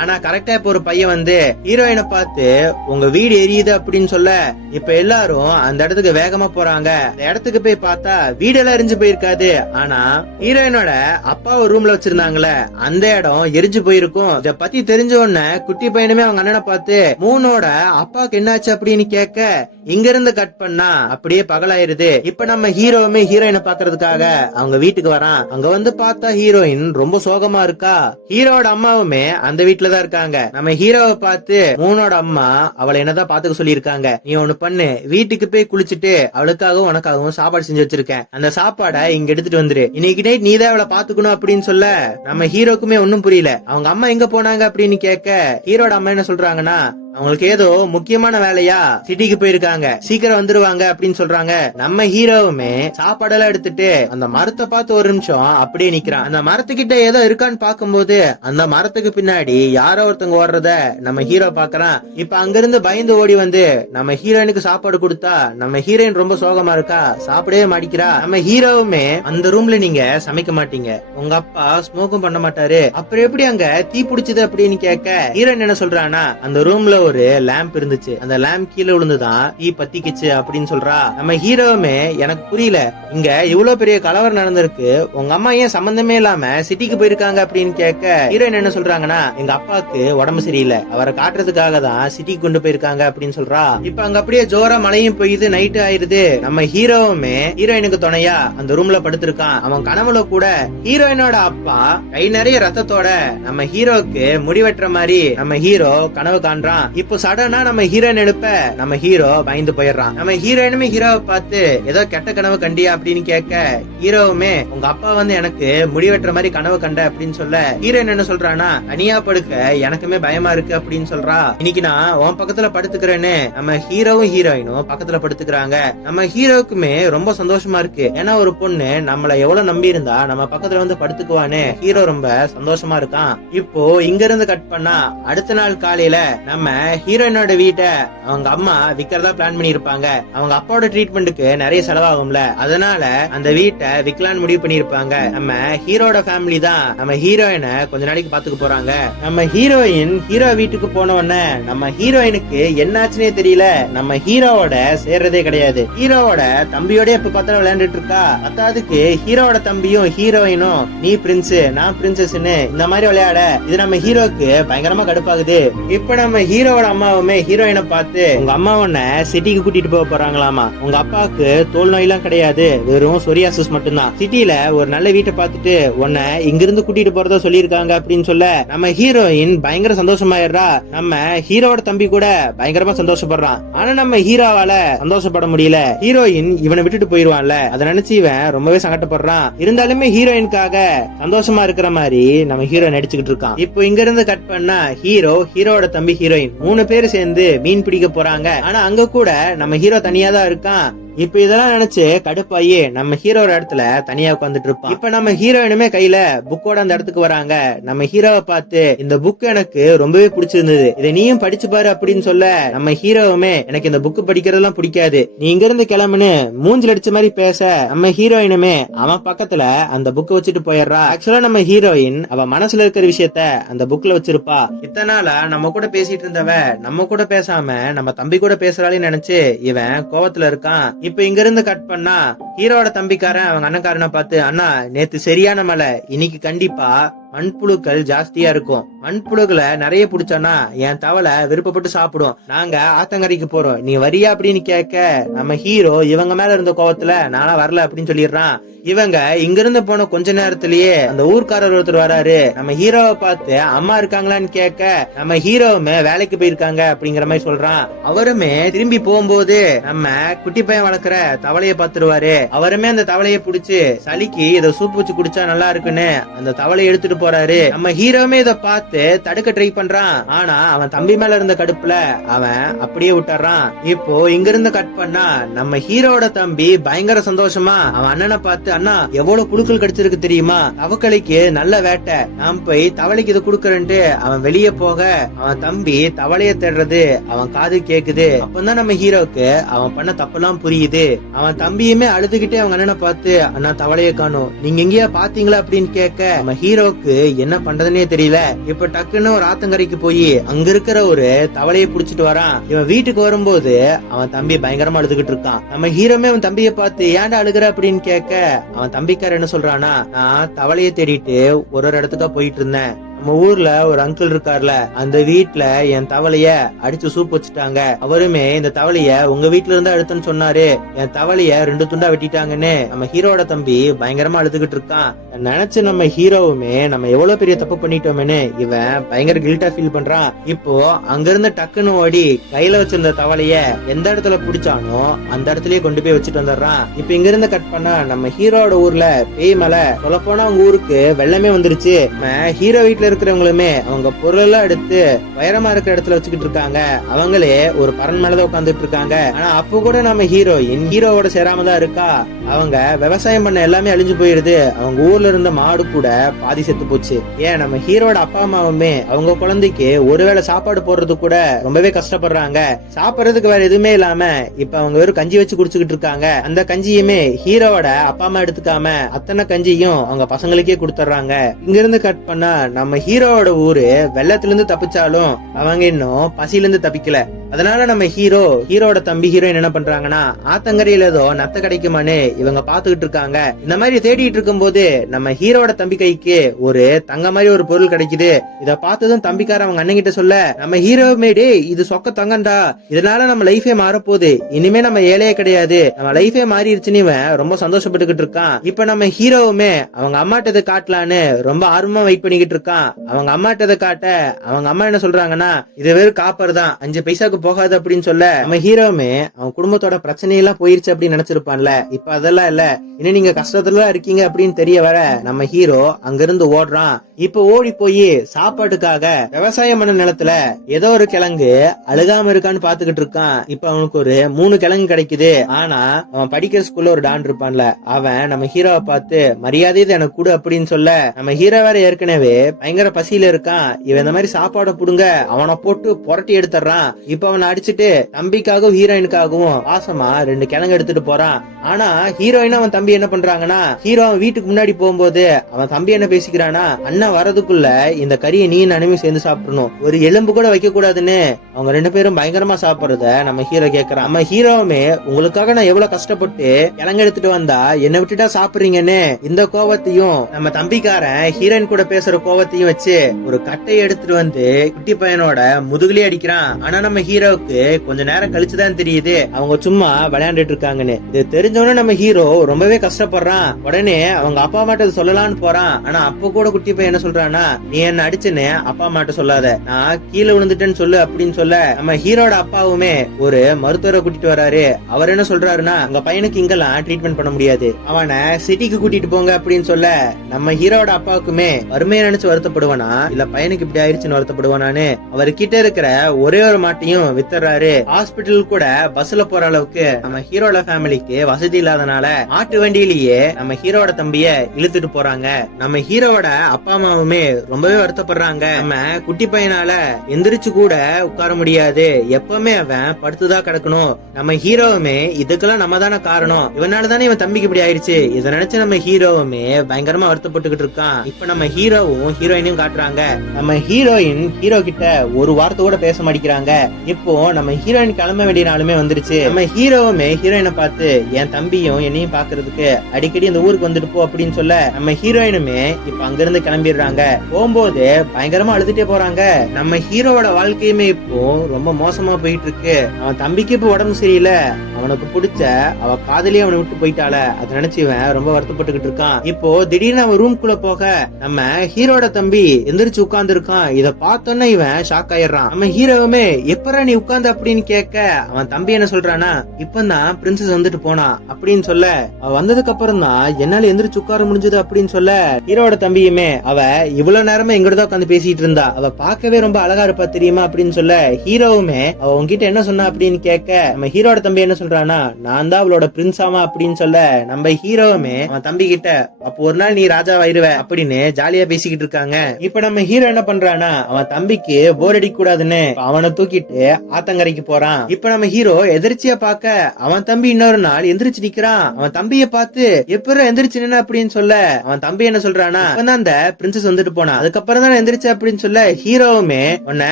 ஆனா கரெக்டா இப்ப ஒரு பையன் வந்து ஹீரோயினை பார்த்து உங்க வீடு எரியுது அப்படின்னு சொல்ல இப்ப எல்லாரும் அந்த இடத்துக்கு வேகமா போறாங்க. அந்த இடத்துக்கு போய் பார்த்தா வீடெல்லாம் எரிஞ்சு போயிருக்காது. ஆனா ஹீரோயினோட அப்பா ஒரு ரூம்ல வச்சிருந்தாங்களே அந்த இடம் எரிஞ்சு போயிருக்கும். இத பத்தி தெரிஞ்ச உடனே குட்டி பையனுமே அவங்க அண்ணனை பார்த்து மூனோட அப்பாவுக்கு என்னாச்சு அப்படின்னு கேட்க இங்க இருந்து கட் பண்ணா அப்படியே பகலாயிருது. இப்ப நம்ம ஹீரோவுமே ஹீரோயினை பாக்குறதுக்காக அவங்க வீட்டுக்கு வரான். அங்க வந்து பார்த்தா ஹீரோயின் ரொம்ப சோகமா இருக்கா. ஹீரோட அம்மாவுமே அந்த வீட்டுல தான் இருக்காங்க. நம்ம ஹீரோவை பார்த்து மூனோட அம்மா அவளை என்னதான் பாத்துக்க சொல்லி இருக்காங்க, நீ ஒண்ணு பண்ணு, வீட்டுக்கு போய் குளிச்சுட்டு அவளுக்காகவும் உனக்காகவும் சாப்பாடு செஞ்சு வச்சிருக்கேன், அந்த சாப்பாடை இங்க எடுத்துட்டு வந்துரு, இன்னைக்கு நைட் நீதான் அவளை பாத்துக்கணும் அப்படின்னு சொல்ல நம்ம ஹீரோக்குமே ஒன்னும் புரியல. அவங்க அம்மா எங்க போனாங்க அப்படின்னு கேட்க ஹீரோட அம்மா என்ன சொல்றாங்கன்னா, அவங்களுக்கு ஏதோ முக்கியமான வேலையா சிட்டிக்கு போயிருக்காங்க, சீக்கிரம் வந்துருவாங்க அப்படின்னு சொல்றாங்க. நம்ம ஹீரோவுமே சாப்பாடெல்லாம் எடுத்துட்டு அந்த மரத்தை பார்த்து ஒரு நிமிஷம் அப்படியே நிக்கிறான். அந்த மரத்துக்கிட்ட ஏதோ இருக்கான்னு பாக்கும்போது அந்த மரத்துக்கு பின்னாடி யாரோ ஒருத்தவங்க ஓடுறத நம்ம ஹீரோ பாக்குறான். இப்ப அங்கிருந்து பயந்து ஓடி வந்து நம்ம ஹீரோயினுக்கு சாப்பாடு கொடுத்தா நம்ம ஹீரோயின் ரொம்ப சோகமா இருக்கா, சாப்பிடவே மாட்டிக்கிறா. நம்ம ஹீரோவுமே அந்த ரூம்ல நீங்க சமைக்க மாட்டீங்க, உங்க அப்பா ஸ்மோக்கும் பண்ண மாட்டாரு, அப்புறம் எப்படி அங்க தீ பிடிச்சது அப்படின்னு கேட்க ஹீரோயின் என்ன சொல்றானா, அந்த ரூம்ல ஒரு லேம்ப் இருந்துச்சு, அந்த லேம்ப் கீழே விழுந்துதான் தீ பத்திக்குச்சு அப்படின்னு சொல்றா. நம்ம ஹீரோவுமே எனக்கு புரியல, இங்க இவ்வளவு பெரிய கலவரம் நடந்திருக்கு, உங்க அம்மா ஏன் சம்பந்தமே இல்லாம சிட்டிக்கு போயிருக்காங்க அப்படின்னு கேட்க ஹீரோயின் என்ன சொல்றாங்கன்னா, எங்க அப்பாவுக்கு உடம்பு சரியில்லை, அவரை காட்டுறதுக்காக தான் சிட்டிக்கு கொண்டு போயிருக்காங்க அப்படின்னு சொல்றா. இப்ப அங்க அப்படியே ஜோரா மழையும் பெய்யுது, நைட்டு ஆயிருது. நம்ம ஹீரோவுமே ஹீரோயினுக்கு துணையா அந்த ரூம்ல படுத்திருக்கான். அவன் கனவுல கூட ஹீரோயினோட அப்பா கை நிறைய ரத்தத்தோட நம்ம ஹீரோக்கு முடிவெட்டுற மாதிரி நம்ம ஹீரோ கனவு காண்றான். இப்போ சடனா நம்ம ஹீரோயின் எழுப்ப நம்ம ஹீரோ பயந்து போயிடுறான். நம்ம ஹீரோயினுமே ஹீரோவை பார்த்து ஏதோ கெட்ட கனவு கண்டியா அப்படின்னு கேட்க ஹீரோவுமே உங்க அப்பா வந்து எனக்கு முடிவெட்டுற மாதிரி கனவு கண்ட அப்படின்னு சொல்ல ஹீரோயின் என்ன சொல்றானா, தனியா படுக்க எனக்குமே பயமா இருக்கு அப்படின்னு சொல்றா. இன்னைக்கு நான் உன் பக்கத்துல படுத்துக்கிறேன்னு நம்ம ஹீரோவும் ஹீரோயினும் பக்கத்துல படுத்துக்கிறாங்க. நம்ம ஹீரோக்குமே ரொம்ப சந்தோஷமா இருக்கு, ஏன்னா ஒரு பொண்ணு நம்மள எவ்வளவு நம்பி இருந்தா நம்ம பக்கத்துல வந்து படுத்துக்குவான்னு ஹீரோ ரொம்ப சந்தோஷமா இருக்கான். இப்போ இங்க இருந்து கட் பண்ணா அடுத்த நாள் காலையில நம்ம ஹீரோயினோட வீட்டை அவங்க அம்மா விக்கிறதா பிளான் பண்ணி இருப்பாங்க. அவங்க அப்பாவோட ட்ரீட்மெண்ட்டுக்கு நிறைய செலவாகும்ல, அதனால அந்த வீட்டை விக்கலான்னு முடிவு பண்ணி இருப்பாங்க. நம்ம ஹீரோட ஃபேமிலி தான் நம்ம ஹீரோயினை கொஞ்ச நாளைக்கு பாத்துக்க போறாங்க. நம்ம ஹீரோயின் ஹீரோ வீட்டுக்கு போன உடனே நம்ம ஹீரோயினுக்கு என்னாச்சுன்னே தெரியல, நம்ம ஹீரோவோட சேர்றதே கிடையாது. ஹீரோவோட தம்பியோட எப்ப பார்த்தாலும் விளையாண்டுட்டு இருக்கா. அத்தாதுக்கு ஹீரோவோட தம்பியும் ஹீரோயினும் நீ பிரின்ஸ் நான் பிரின்சஸ்னு இந்த மாதிரி விளையாட இது நம்ம ஹீரோக்கு பயங்கரமா கடுப்பாகுது. இப்ப நம்ம ஹீரோவோட அம்மாவுமே ஹீரோயினை பார்த்து உங்க அம்மா உன்னை சிட்டிக்கு கூட்டிட்டு போக போறாங்களாமா. உங்க அப்பாவுக்கு தோல் நோய் எல்லாம் கிடையாது, வெறும் சொரியாசிஸ் மட்டும்தான். சிட்டில ஒரு நல்ல வீட்டை பார்த்துட்டு உன்னை இங்கிருந்து கூட்டிட்டு போறதா சொல்லியிருக்காங்க அப்படின்னு சொல்ல நம்ம ஹீரோயின் பயங்கர சந்தோஷமாயிடுறா. நம்ம ஹீரோவோட தம்பி கூட பயங்கரமா சந்தோஷப்படுறான். ஆனா நம்ம ஹீரோவால சந்தோஷப்பட முடியல. ஹீரோயின் இவனை விட்டுட்டு போயிருவான்ல, அதை நினைச்சு இவன் ரொம்பவே சங்கடப்படுறான். இருந்தாலுமே ஹீரோயினுக்காக சந்தோஷமா இருக்கிற மாதிரி நம்ம ஹீரோ நடிச்சுக்கிட்டு இருக்கான். இப்போ இங்க இருந்து கட் பண்ணா ஹீரோ ஹீரோவோட தம்பி ஹீரோயின் 3 பேர் சேர்ந்து மீன் பிடிக்க போறாங்க. ஆனா அங்க கூட நம்ம ஹீரோ தனியா தான் இருக்கான். இப்ப இதெல்லாம் நினைச்சு கடுப்பாயி நம்ம ஹீரோட இடத்துல தனியா உட்காந்துட்டு இருப்பான். இப்ப நம்ம ஹீரோயினுமே கையில புக்கோட அந்த இடத்துக்கு வராங்க. நம்ம ஹீரோவை பார்த்து இந்த புக் எனக்கு ரொம்பவே பிடிச்சிருந்தது, இதை நீயும் படிச்சு பாரு அப்படின்னு சொல்ல நம்ம ஹீரோவுமே எனக்கு இந்த புக் படிக்கிறதெல்லாம் பிடிக்காது, நீ இங்க இருந்து கிளம்புன்னு மூஞ்சில் அடிச்ச மாதிரி பேச நம்ம ஹீரோயினுமே அவன் பக்கத்துல அந்த புக்கை வச்சுட்டு போயிடுறா. ஆக்சுவலா நம்ம ஹீரோயின் அவ மனசுல இருக்கிற விஷயத்த அந்த புக்ல வச்சிருப்பா. இத்தனை நாளா நம்ம கூட பேசிட்டு இருந்தவ நம்ம கூட பேசாம நம்ம தம்பி கூட பேசுறாளே நினைச்சு இவன் கோவத்துல இருக்கான். இப்ப இங்க இருந்து கட் பண்ணா ஹீரோட தம்பிக்காரன் அவங்க அண்ணக்காரனை பார்த்து அண்ணா நேத்து சரியான மழை, இன்னைக்கு கண்டிப்பா மண்புழுக்கள் ஜாஸ்தியா இருக்கும், மண்புழுக்களை நிறைய புடிச்சோன்னா என் தவளை விருப்பப்பட்டு சாப்பிடும், நாங்க ஆத்தங்கரைக்கு போறோம் நீ வரியா அப்படின்னு கேட்க நம்ம ஹீரோ இவங்க மேல இருந்த கோவத்துல நானா வரல அப்படின்னு சொல்லிடுறான். இவங்க இங்க இருந்து போன கொஞ்ச நேரத்திலேயே அந்த ஊர்க்காரர் ஒருத்தர் வராரு. நம்ம ஹீரோவை பார்த்து அம்மா இருக்காங்களான்னு கேட்க நம்ம ஹீரோவுமே வேலைக்கு போயிருக்காங்க அப்படிங்கிற மாதிரி சொல்றான். அவருமே திரும்பி போகும்போது நம்ம குட்டி பையன் வளர்க்கிற தவளைய பாத்துருவாரு. அவருமே அந்த தவளைய புடிச்சு சளிக்கு இதை சூப் வச்சு குடிச்சா நல்லா இருக்குன்னு அந்த தவளையை எடுத்துட்டு போறாரு. நம்ம ஹீரோமே இத பார்த்து தடுக்க ட்ரை பண்றான். ஆனா அவன் தம்பி மேல இருந்த கடுப்புல அவன் அப்படியே விட்டுறான். இப்போ இங்க இருந்து கட் பண்ணா நம்ம ஹீரோட தம்பி பயங்கர சந்தோஷமா அவன் அண்ணனை பார்த்து அண்ணா எவ்வளவு புழுக்கள் கடிச்சிருக்கு தெரியுமா, தவக்கலைக்கு நல்ல வேட்டை, நான் போய் தவளைக்கு இது குடுக்கறேன்ட்டு அவன் வெளியே போக அவன் தம்பி தவளைய தேடுறது அவன் காது கேக்குது. அப்பதான் நம்ம ஹீரோக்கு அவன் பண்ண தப்பெல்லாம் புரியுது. அவன் தம்பியுமே அழுதுகிட்டே அவங்க அண்ணனை பார்த்து அண்ணா தவளைய காணும், நீங்க எங்கேயா பாத்தீங்களா அப்படின்னு கேட்க நம்ம ஹீரோக்கு என்ன பண்றதுன்னே தெரியல. இப்ப டக்குன்னு ஒரு ஆத்தங்கரைக்கு போய் அங்க இருக்கிற ஒரு தவளையை புடிச்சிட்டு வரான். இவன் வீட்டுக்கு வரும்போது அவன் தம்பி பயங்கரமா அழுதுகிட்டு இருக்கான். நம்ம ஹீரோமே அவன் தம்பியை பார்த்து ஏன்டா அழுகுற அப்படின்னு கேட்க அவன் தம்பிக்கார என்ன சொல்றானா, நான் தவளையை தேடிட்டு ஒரு இடத்துக்கா போயிட்டு இருந்தேன், நம்ம ஊர்ல ஒரு அங்கிள் இருக்கார்ல அந்த வீட்டுல என் தவளைய அடிச்சு சூப் வச்சுட்டாங்க, அவருமே இந்த தவளைய உங்க வீட்டுல இருந்தா எடுத்துன்னு சொன்னாரு, என் தவளைய 2 துண்டா வெட்டிட்டாங்கன்னு நம்ம ஹீரோட தம்பி பயங்கரமா அழுதுகிட்டு இருக்கான். நினைச்சு நம்ம ஹீரோவுமே நம்ம எவ்வளவு பெரிய தப்பு பண்ணிட்டோம்னு இவன் பயங்கர கில்ட்டா ஃபீல் பண்றான். இப்போ அங்க இருந்து டக்குன்னு ஓடி கையில வச்சிருந்த தவளைய எந்த இடத்துல புடிச்சானோ அந்த இடத்துலயே கொண்டு போய் வச்சுட்டு வந்துடுறான். இப்ப இங்க இருந்து கட் பண்ணா நம்ம ஹீரோட ஊர்ல பேய் மலை, சொல்ல போனா அவங்க ஊருக்கு வெள்ளமே வந்துருச்சு. நம்ம ஹீரோ வீட்டுல இருக்கிறவங்களுமே அவங்க பொருள் எல்லாம் எடுத்து உயரமா இருக்கிற இடத்துல வச்சுக்கிட்டு இருக்காங்க. அவங்களே ஒரு பரன் மேலதான் உட்காந்துட்டு இருக்காங்க. ஆனா அப்போ கூட நம்ம ஹீரோயின் ஹீரோவோட சேராம தான் இருக்கா. அவங்க விவசாயம் பண்ண எல்லாமே அழிஞ்சு போயிருது. அவங்க ஊர்ல இருந்த மாடு கூட பாதி செத்து போச்சு. ஏன் நம்ம ஹீரோட அப்பா அம்மாவுமே அவங்க குழந்தைக்கு ஒருவேளை சாப்பாடு போடுறது கூட ரொம்பவே கஷ்டப்படுறாங்க. சாப்பிடறதுக்கு வேற எதுவுமே இல்லாம இப்ப அவங்க வெறும் கஞ்சி வச்சு குடிச்சுக்கிட்டு இருக்காங்க. அந்த கஞ்சியுமே ஹீரோவோட அப்பா அம்மா எடுத்துக்காம அத்தனை கஞ்சியும் அவங்க பசங்களுக்கே கொடுத்துறாங்க. இங்க இருந்து கட் பண்ணா நம்ம ஹீரோவோட ஊரு வெள்ளத்துல இருந்து தப்பிச்சாலும் அவங்க இன்னும் பசியில இருந்து தப்பிக்கல. அதனால நம்ம ஹீரோட தம்பி ஹீரோயின் என்ன பண்றாங்கன்னா ஆத்தங்கரையில ஏதோ நத்த கிடைக்குமான்னு இவங்க பாத்துக்கிட்டு இருக்காங்க. இந்த மாதிரி தேடிட்டு இருக்கும் போது நம்ம ஹீரோட தம்பி கைக்கு ஒரு தங்க மாதிரி ஒரு பொருள் கிடைக்குது. இத பார்த்ததும் தம்பிக்கார அவங்க அண்ணன் கிட்ட சொல்ல நம்ம ஹீரோவுமே டே இது சொக்க தங்கண்டா, இதனால நம்ம லைஃபே மாறப்போகுது, இனிமே நம்ம ஏழையே கிடையாது, நம்ம லைஃபே மாறிடுச்சுன்னு இவன் ரொம்ப சந்தோஷப்பட்டுக்கிட்டு இருக்கான். இப்ப நம்ம ஹீரோவுமே அவங்க அம்மாட்டதை காட்டலான்னு ரொம்ப ஆர்வமா வெயிட் பண்ணிக்கிட்டு இருக்கான். அவங்க அம்மாட்டதை காட்ட அவங்க அம்மா என்ன சொல்றாங்கன்னா இது வெறும் காப்பர் தான், 5 பைசாக்கு போகாது அப்படின்னு சொல்ல நம்ம ஹீரோவுமே அவன் குடும்பத்தோட பிரச்சனையெல்லாம் போயிருச்சு அப்படின்னு நினைச்சிருப்பான்ல. இப்ப அதெல்லாம் இல்ல, இன்னும் நீங்க கஷ்டத்துல இருக்கீங்க அப்படின்னு தெரிய வர நம்ம ஹீரோ அங்கிருந்து ஓடுறான். இப்ப ஓடி போய் சாப்பாட்டுக்காக விவசாயம் பண்ண நிலத்துல ஏதோ ஒரு கிழங்கு அழுகாம இருக்கான்னு பாத்துக்கிட்டு இருக்கான். இப்ப அவனுக்கு ஒரு 3 கிழங்கு கிடைக்குது. ஆனா அவன் படிக்கிற ஸ்கூல்ல ஒரு டான் இருப்பான்ல, அவன் நம்ம ஹீரோவை பார்த்து மரியாதை எனக்கு கொடு அப்படின்னு சொல்ல நம்ம ஹீரோ வேற ஏற்கனவே பயங்கர பசியில இருக்கான். இவன் இந்த மாதிரி சாப்பாடை புடுங்க அவனை போட்டு புரட்டி எடுத்துறான். இப்ப அவனை அடிச்சுட்டு தம்பிக்காகவும் ஹீரோயினுக்காகவும் வாசமா 2 கிழங்கு எடுத்துட்டு போறான். ஆனா ஹீரோயின் அவன் தம்பி என்ன பண்றாங்கன்னா, ஹீரோ அவன் வீட்டுக்கு முன்னாடி போகும்போது அவன் தம்பி என்ன பேசிக்கிறானா, அண்ணன் வரதுக்குள்ள இந்த கறியை நீ நானுமே சேர்ந்து சாப்பிடணும், ஒரு எலும்பு கூட வைக்க கூடாதுன்னு அவங்க 2 பேரும் பயங்கரமா சாப்பிடுறத நம்ம ஹீரோ கேக்குறான். நம்ம ஹீரோவுமே உங்களுக்காக நான் எவ்வளவு கஷ்டப்பட்டு கிழங்கு எடுத்துட்டு வந்தா என்ன விட்டுட்டா சாப்பிடுறீங்கன்னு இந்த கோவத்தையும் நம்ம தம்பிக்காரன் ஹீரோயின் கூட பேசுற கோவத்தையும் வச்சு ஒரு கட்டையை எடுத்துட்டு வந்து குட்டி பையனோட முதுகுலயே அடிக்கிறான். ஆனா நம்ம ஹீரோவுக்கு கொஞ்ச நேரம் கழிச்சுதான் தெரியுது அவங்க சும்மா விளையாண்டுட்டு இருக்காங்கன்னு. இது தெரிஞ்சவன நம்ம ஹீரோ ரொம்பவே கஷ்டப்படுறான். உடனே அவங்க அப்பா அம்மாட்ட சொல்லலாம்னு போறான். ஆனா அப்ப கூட குட்டி பையன் என்ன சொல்றான்னா, நீ என்ன அடிச்சுன்னு அப்பா அம்மாட்ட சொல்லாத, நான் கீழே விழுந்துட்டேன்னு சொல்லு அப்படின்னு சொல்ல நம்ம ஹீரோட அப்பாவுமே ஒரு மருத்துவரை கூட்டிட்டு வராரு. அவர் என்ன சொல்றாருன்னா, உங்க பையனுக்கு இங்கெல்லாம் ட்ரீட்மெண்ட் பண்ண முடியாது, அவனை சிட்டிக்கு கூட்டிட்டு போங்க அப்படின்னு சொல்ல நம்ம ஹீரோட அப்பாவுக்குமே வறுமையை நினைச்சு வருத்தப்படுவானா இல்ல பையனுக்கு இப்படி ஆயிடுச்சுன்னு வருத்தப்படுவானான்னு அவர்கிட்ட இருக்கிற ஒரே ஒரு மாட்டையும் வித்துறாரு. ஹாஸ்பிட்டல் கூட பஸ்ல போற அளவுக்கு நம்ம ஹீரோட ஃபேமிலிக்கு வசதி இல்லாதனால மாட்டு வண்டியிலேயே நம்ம ஹீரோட தம்பிய இழுத்துட்டு போறாங்க. நம்ம ஹீரோவோட அப்பா அம்மாவுமே ரொம்பவே வருத்தப்படுறாங்க. நம்ம குட்டி பையனால எந்திரிச்சு கூட உட்கார முடியாது, எப்பவுமே அவன் படுத்துதான் கிடக்கணும். நம்ம ஹீரோவுமே இதுக்கெல்லாம் நம்ம தானே காரணம், இவனாலதானே இவன் தம்பிக்கு இப்படி ஆயிடுச்சு, இதை நினைச்சு நம்ம ஹீரோவுமே பயங்கரமா வருத்தப்பட்டுக்கிட்டு இருக்கான். இப்ப நம்ம ஹீரோவும் ஹீரோயினையும் காட்டுறாங்க. நம்ம ஹீரோயின் ஹீரோ கிட்ட ஒரு வார்த்தை கூட பேச மாட்டேங்கிறாங்க. இப்போ நம்ம ஹீரோயின் கிளம்ப வேண்டிய நாளுமே வந்துருச்சு. நம்ம ஹீரோவுமே ஹீரோயினை பார்த்து என் தம்பியும் என்னையும் பாக்குறதுக்கு அடிக்கடி இந்த ஊருக்கு வந்துட்டு போ அப்படின்னு சொல்ல நம்ம ஹீரோயினுமே இப்ப அங்கிருந்து கிளம்பிடுறாங்க. போகும்போது பயங்கரமா அழுதுட்டே போறாங்க. நம்ம ஹீரோவோட வாழ்க்கையுமே இப்போ ரொம்ப மோசமா போயிட்டு இருக்கு. அவன் தம்பிக்கு இப்ப உடம்பு சரியில்லை, அவனுக்கு பிடிச்ச அவ காதலியே அவனை விட்டு போயிட்டால, அதை நினைச்சு இவன் ரொம்ப வருத்தப்பட்டுக்கிட்டு இருக்கான். இப்போ திடீர்னு அவன் ரூம்குள்ள போக நம்ம ஹீரோட தம்பி எந்திரிச்சு உட்கார்ந்து இருக்கான். இத பார்த்தோன்னே இவன் ஷாக் ஆயிடுறான். நம்ம ஹீரோவுமே எப்பரா நீ உட்கார்ந்து அப்படின்னு கேட்க அவன் தம்பி என்ன சொல்றானா, இப்பதான் பிரின்சஸ் வந்துட்டு போனா அப்படின்னு சொல்ல அவ வந்ததுக்கு அப்புறம் தான் என்னால எந்திரிச்சு உட்கார முடிஞ்சது அப்படின்னு சொல்ல ஹீரோட தம்பியுமே அவ இவ்வளவு நேரமே எங்கிட்ட உட்காந்து பேசிட்டு இருந்தா, அவ பார்க்கவே ரொம்ப அழகா இருப்பா தெரியுமா அப்படின்னு சொல்ல ஹீரோவுமே அவ உங்ககிட்ட என்ன சொன்னா அப்படின்னு கேட்க நம்ம ஹீரோட தம்பி என்ன சொல்றானா, நான் தான் அவளோட பிரின்ஸாமா அப்படின்னு சொல்ல நம்ம ஹீரோவுமே அவன் தம்பி கிட்ட அப்போ ஒரு நாள் நீ ராஜாவாயிருவ அப்படின்னு ஜாலியா பேசிக்கிட்டு இருக்காங்க. இப்ப நம்ம ஹீரோ என்ன பண்றானா, அவன் தம்பிக்கு போர் அடிக்க கூடாதுன்னு அவனை தூக்கிட்டு ஆத்தங்கரைக்கு போறான். இப்ப நம்ம ஹீரோ எதிர்ச்சியா பாக்க அவன் தம்பி இன்னொரு நாள் எந்திரிச்சு நிக்கிறான். அவன் தம்பிய பார்த்து எப்பறம் எந்திரிச்சு நின்ன அப்படின்னு சொல்ல அவன் தம்பி என்ன சொல்றானா, அந்த பிரின்சஸ் வந்துட்டு போனா அதுக்கப்புறம் தான் எந்திரிச்சு அப்படின்னு சொல்ல ஹீரோவுமே உன்னை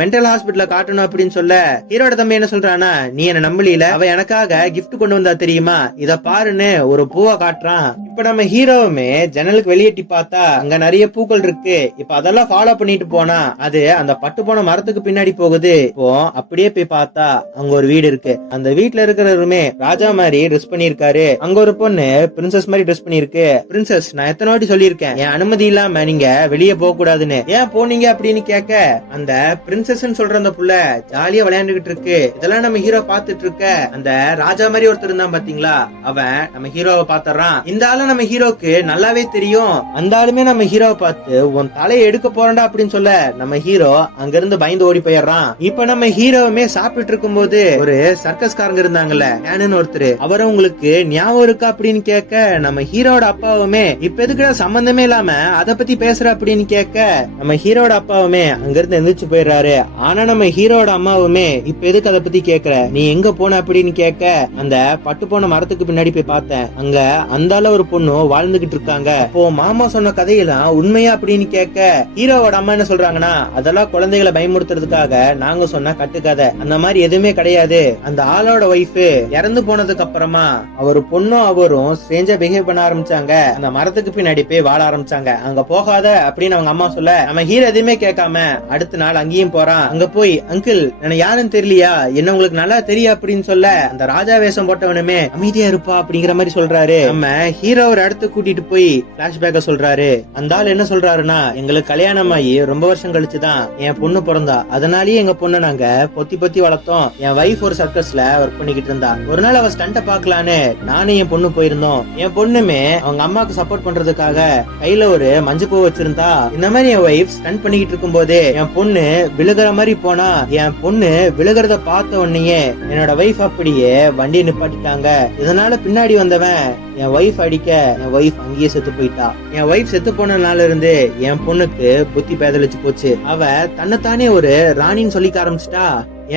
மென்டல் ஹாஸ்பிட்டல காட்டணும் அப்படின்னு சொல்ல ஹீரோட தம்பி என்ன சொல்றானா, நீ என்ன நம்பல, அவ எனக்காக கிஃப்ட் கொண்டு வந்தா தெரியுமா, இத பாருன்னு ஒரு பூவை காட்டுறான். இப்ப நம்ம ஹீரோவுமே ஜன்னலுக்கு வெளியேட்டி பார்த்தா அங்க நிறைய பூக்கள் இருக்கு. இப்ப அதெல்லாம் ஃபாலோ பண்ணிட்டு போனா அது அந்த பட்டு போன மரத்துக்கு பின்னாடி போகுது. இப்போ அப்படியே போய் பார்த்தா அங்க ஒரு வீடு இருக்கு. அந்த வீட்டுல இருக்கிறவருமே ராஜா மாதிரி ட்ரெஸ் பண்ணிருக்காரு. அங்க ஒரு பொண்ணு பிரின்சஸ் மாதிரி ட்ரெஸ் பண்ணிருக்கு. பிரின்சஸ், நான் எத்தனை வாட்டி சொல்லியிருக்கேன் என் அனுமதி இல்லாம நீங்க வெளியே போக கூடாதுன்னு, ஏன் போனீங்க அப்படின்னு கேட்க அந்த பிரின்சஸ் சொல்ற அந்த புள்ள ஜாலியா விளையாண்டுகிட்டு இருக்கு. இதெல்லாம் நம்ம ஹீரோ பாத்துட்டு இருக்க அந்த ராஜா மாதிரி ஒருத்தர் இருந்தான் பாத்தீங்களா, அவன் நம்ம ஹீரோவை பாத்துறான். இந்த ஆளு நம்ம ஹீரோக்கு நல்லாவே தெரியும். அந்த ஆளுமே நம்ம ஹீரோவை பார்த்து உன் தலையை எடுக்க போறா அப்படின்னு சொல்ல நம்ம ஹீரோ அங்க இருந்து பயந்து ஓடி போயிடுறான். இப்ப நம்ம ஹீரோவுமே சாப்பிட்டு இருக்கும் போது ஒரு சர்க்கஸ்காரங்க இருந்தாங்கல்ல ஏன்னு ஒருத்தர், அவரை உங்களுக்கு ஞாபகம் இருக்கா அப்படின்னு கேட்க நம்ம ஹீரோட அப்பாவுமே இப்ப எதுக்குடா சம்பந்தமே இல்லாம அத பத்தி பேசுற அப்படின்னு கேட்க நம்ம ஹீரோட அப்பாவுமே அங்க இருந்து எந்திரிச்சு போயிடுறாரு. ஆனா நம்ம ஹீரோட அம்மாவுமே இப்ப எதுக்கு அதை பத்தி கேக்குற, நீ எங்க போன அப்படின்னு கேட்க அந்த பட்டு போன மரத்துக்கு பின்னாடி போய் பார்த்தேன், அங்க அந்தால ஒரு பொண்ணு வாழ்ந்துகிட்டு இருக்காங்க. இப்போ மாமா சொன்ன கதையெல்லாம் உண்மையா அப்படின்னு கேட்க ஹீரோவோட அம்மா என்ன சொல்றாங்கன்னா, அதெல்லாம் குழந்தைகளை பயமுறுத்துறதுக்காக நாங்க சொன்ன கட்டுக்கதை, அந்த மாதிரி எதுவுமே கிடையாது. அந்த ஆளோட ஒய்ஃப் இறந்து போனதுக்கு அப்புறமா அவர் பொண்ணும் அவரும் ஸ்ட்ரேஞ்சா பிஹேவ் பண்ண ஆரம்பிச்சாங்க. அந்த மரத்துக்கு பின்னாடி போய் வாழ ஆரம்பிச்சாங்க. அங்க போகாத அப்படின்னு அவங்க அம்மா சொல்ல நம்ம ஹீரோ எதுவுமே கேட்காம அடுத்த நாள் அங்கேயும் போறான். அங்க போய் அங்கிள் என்ன யாருன்னு தெரியலையா, என்ன உங்களுக்கு நல்லா தெரியும் அப்படின்னு சொல்ல அந்த ராஜா வேஷம் போட்டவனுமே அமைதியா இருப்பா அப்படிங்கிற மாதிரி சொல்றாரு. நம்ம ஹீரோ ஒரு இடத்துக்கு கூட்டிட்டு போய் பிளாஷ்பேக்க சொல்றாரு. அந்த ஆள் என்ன சொல்றாருன்னா, எங்களுக்கு கல்யாணம் ஆகி ரொம்ப வருஷம் கழிச்சுதான் என் பொண்ணு பிறந்தா, அதனாலயே எங்க பொண்ணு நாங்க பொத்தி பொத்தி வளர்த்தோம். என் வைஃப் ஒரு சர்க்கஸ்ல ஒர்க் பண்ணிக்கிட்டு இருந்தா. ஒரு நாள் அவ ஸ்டண்ட பாக்கலான்னு நானும் என் பொண்ணு போயிருந்தோம். என் பொண்ணுமே அவங்க அம்மாக்கு சப்போர்ட் பண்றதுக்காக கையில ஒரு மஞ்சள் பூ வச்சிருந்தா. இந்த மாதிரி என் வைஃப் ஸ்டண்ட் பண்ணிக்கிட்டு இருக்கும் போதே என் பொண்ணு விழுகிற மாதிரி போனா. என் பொண்ணு விழுகிறத பார்த்த உடனே என்னோட வைஃப் அப்படியே வண்டியை நிப்பாட்டிட்டாங்க. இதனால பின்னாடி வந்தவன் என் வைஃப் அடிக்க என் வைஃப் அங்கேயே செத்து போயிட்டா. என் வைஃப் செத்து போன நாள்ல இருந்து என் பொண்ணுக்கு புத்தி பேதலிச்சு போச்சு. அவ தன்னைத்தானே ஒரு ராணின்னு சொல்லிக்க ஆரம்பிச்சிட்டா.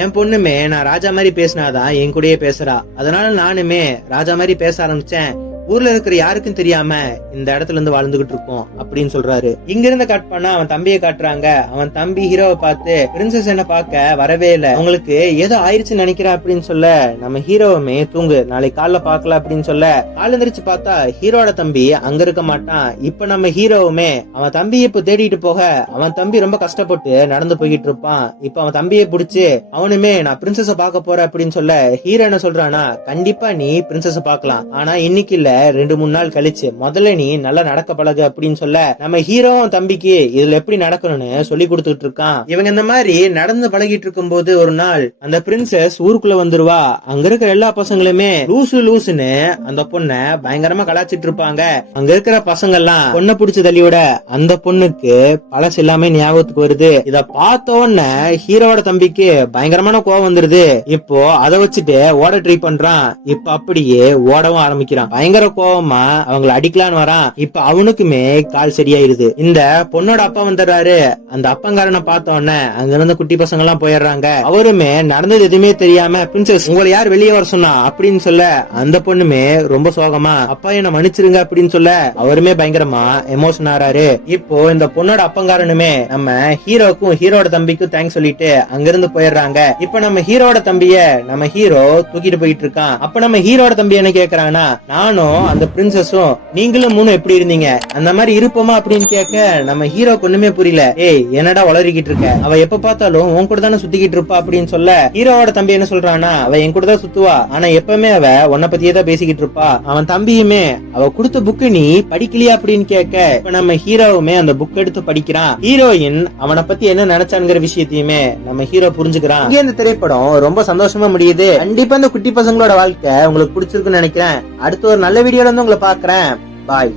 என் பொண்ணுமே நான் ராஜா மாதிரி பேசினாதான் என் கூடயே பேசுறா. அதனால நானுமே ராஜா மாதிரி பேச ஆரம்பிச்சேன். ஊர்ல இருக்கிற யாருக்கும் தெரியாம இந்த இடத்துல இருந்து வாழ்ந்துகிட்டு இருக்கோம் அப்படின்னு சொல்றாரு. இங்க இருந்து கட் பண்ணா அவன் தம்பியை காட்டுறாங்க. அவன் தம்பி ஹீரோவை பார்த்து பிரின்சஸ் என்ன பார்க்க வரவே இல்ல, உங்களுக்கு ஏதோ ஆயிடுச்சுன்னு நினைக்கிறா அப்படின்னு சொல்ல, நம்ம ஹீரோவுமே தூங்கு நாளைக்கு காலைல பாக்கலாம் அப்படின்னு சொல்ல, கால எந்திரிச்சு பார்த்தா ஹீரோட தம்பி அங்க இருக்க மாட்டான். இப்ப நம்ம ஹீரோவுமே அவன் தம்பியை இப்ப தேடிட்டு போக அவன் தம்பி ரொம்ப கஷ்டப்பட்டு நடந்து போய்கிட்டு இருப்பான். இப்ப அவன் தம்பியை பிடிச்சு அவனுமே நான் பிரின்சஸ பாக்க போறேன் அப்படின்னு சொல்ல, ஹீரோ என்ன சொல்றானா, கண்டிப்பா நீ பிரின்சஸ பாக்கலாம், ஆனா இன்னைக்கு இல்ல 2-3 நாள் கழிச்சு, முதல்ல நீ நல்லா நடக்க பழகு அப்படின்னு சொல்ல, நம்ம ஹீரோவும் தம்பிக்கு இதுல எப்படி நடக்கணும்னு சொல்லி கொடுத்துட்டு இருக்கான். இவங்க இந்த மாதிரி நடந்து பழகிட்டு இருக்கும் போது ஒரு நாள் அந்த பிரின்சஸ் ஊருக்குள்ள வந்துருவா. அங்க இருக்கிற எல்லா பசங்களுமே லூசுன்னு அந்த பொண்ண பயங்கரமா கலாச்சிட்டு இருப்பாங்க. அங்க இருக்கிற பசங்க எல்லாம் பொண்ணை பிடிச்சு தள்ளிவிட அந்த பொண்ணுக்கு பழசு எல்லாமே ஞாபகத்துக்கு வருது. இத பார்த்த உடனே ஹீரோட தம்பிக்கு பயங்கரமான கோவம் வந்துருது. இப்போ அதை வச்சுட்டு ஓட ட்ரை பண்றான். இப்ப அப்படியே ஓடவும் ஆரம்பிக்கிறான். பயங்கர கோவமா அவங்களை அடிக்கலான்னு வரான். இப்ப அவனுக்குமே கால் சரியாயிருது. இந்த பொண்ணோட அப்பா வந்துடுறாரு. அந்த அப்பங்காரனை பார்த்த உடனே அங்க இருந்த குட்டி பசங்க எல்லாம் போயிடுறாங்க. அவருமே நடந்தது எதுவுமே தெரியாம, பிரின்சஸ் உங்களை யார் வெளியே வர சொன்னா அப்படின்னு சொல்ல, அந்த பொண்ணுமே ரொம்ப சோகமா அப்பா என்ன மன்னிச்சிருங்க அப்படின்னு சொல்ல, அவருமே பயங்கரமா எமோஷன் ஆறாரு. இப்போ இந்த பொண்ணோட அப்பங்காரனுமே நம்ம ஹீரோக்கும் ஹீரோட தம்பிக்கும் தேங்க்ஸ் சொல்லிட்டு அங்கிருந்து போயிடுறாங்க. இப்ப நம்ம ஹீரோட தம்பிய நம்ம ஹீரோ தூக்கிட்டு போயிட்டு இருக்கான். அப்ப நம்ம ஹீரோட தம்பி என்ன கேக்குறான்னா, நானும் அந்த பிரின்சஸும் நீங்களும் 3 எப்படி இருந்தீங்க, அந்த மாதிரி இருப்போமா அப்படின்னு கேட்க, நம்ம ஹீரோ ஒண்ணுமே புரியல. ஏய் என்னடா வளரிக்கிட்டு இருக்க, அவ எப்ப பார்த்தாலும் உன் கூட தானே சுத்திக்கிட்டு இருப்பா அப்படின்னு சொல்ல, ஹீரோவோட தம்பி என்ன சொல்றானா, அவ என் கூட தான் சுத்துவா, ஆனா எப்பவுமே அவ உன்னை பத்தியே தான் பேசிக்கிட்டு இருப்பா. அவன் தம்பியுமே அவ கொடுத்த புக்கு நீ படிக்கலையா அப்படின்னு கேட்க, இப்ப நம்ம ஹீரோவுமே அந்த புக் எடுத்து படிக்கிறான். ஹீரோயின் அவனை பத்தி என்ன நினைச்சாங்கிற விஷயத்தையுமே நம்ம ஹீரோ புரிஞ்சுக்கிறான். இங்க இந்த திரைப்படம் ரொம்ப சந்தோஷமா முடியுது. கண்டிப்பா இந்த குட்டி பசங்களோட வாழ்க்கை உங்களுக்கு பிடிச்சிருக்குன்னு நினைக்கிறேன். அடுத்து ஒரு நல்ல வீடியோல வந்து உங்களை பாக்குறேன். பாய்.